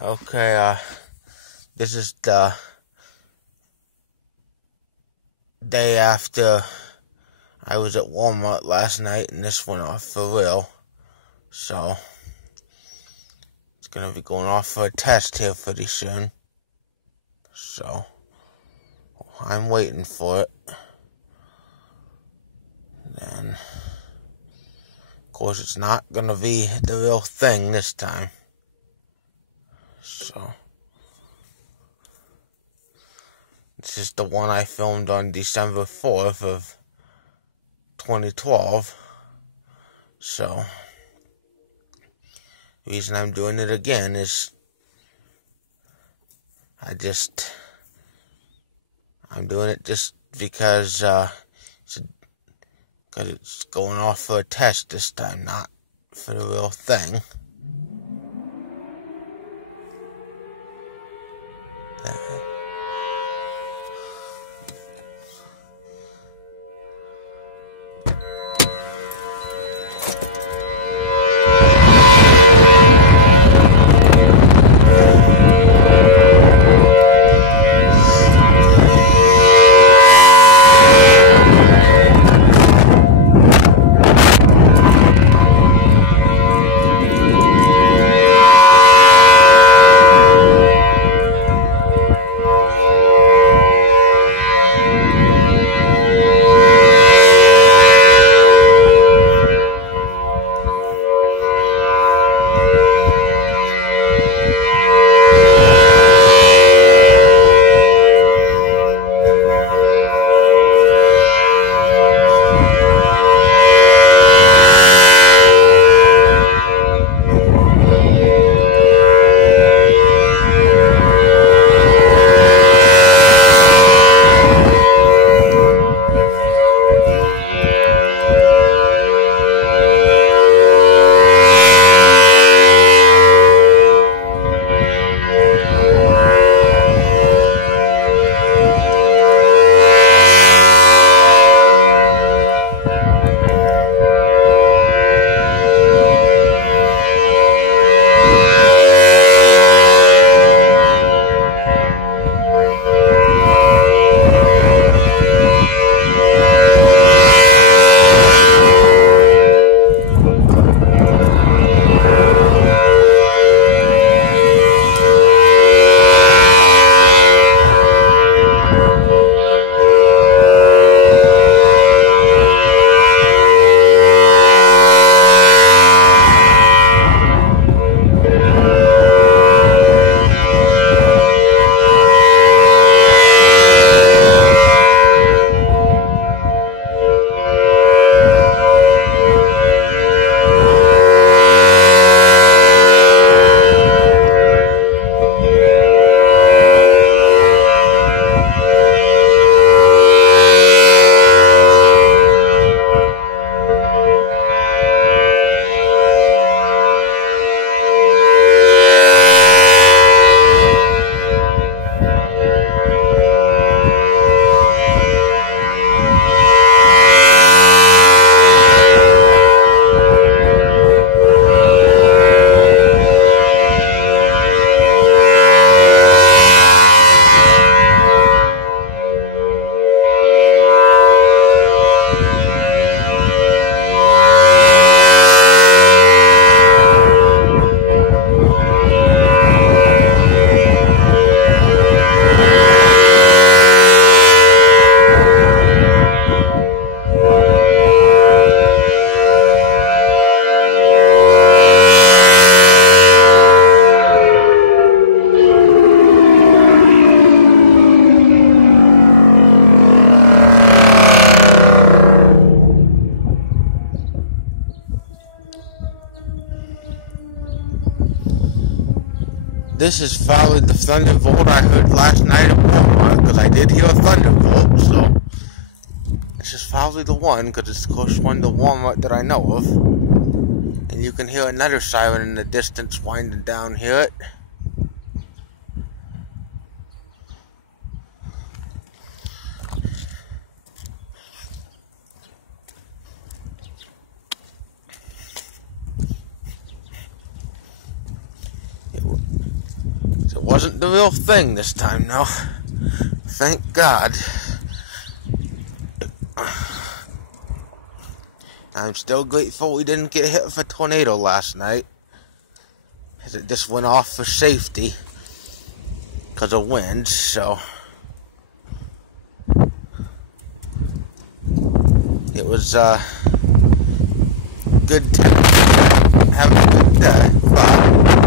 Okay, this is the day after I was at Walmart last night and this went off for real. So, it's gonna be going off for a test here pretty soon. So, I'm waiting for it. And, of course, it's not gonna be the real thing this time. So, this is the one I filmed on December 4th of 2012. So, the reason I'm doing it again is I'm doing it just because it's going off for a test this time, not for the real thing. This is following the thunderbolt I heard last night at Walmart, because I did hear a thunderbolt, so this is probably the one, because it's the closest one to Walmart that I know of. And you can hear another siren in the distance winding down here. wasn't the real thing this time, though. Thank God. I'm still grateful we didn't get hit with a tornado last night, as it just went off for safety because of winds, so it was good to have a good day. Bye.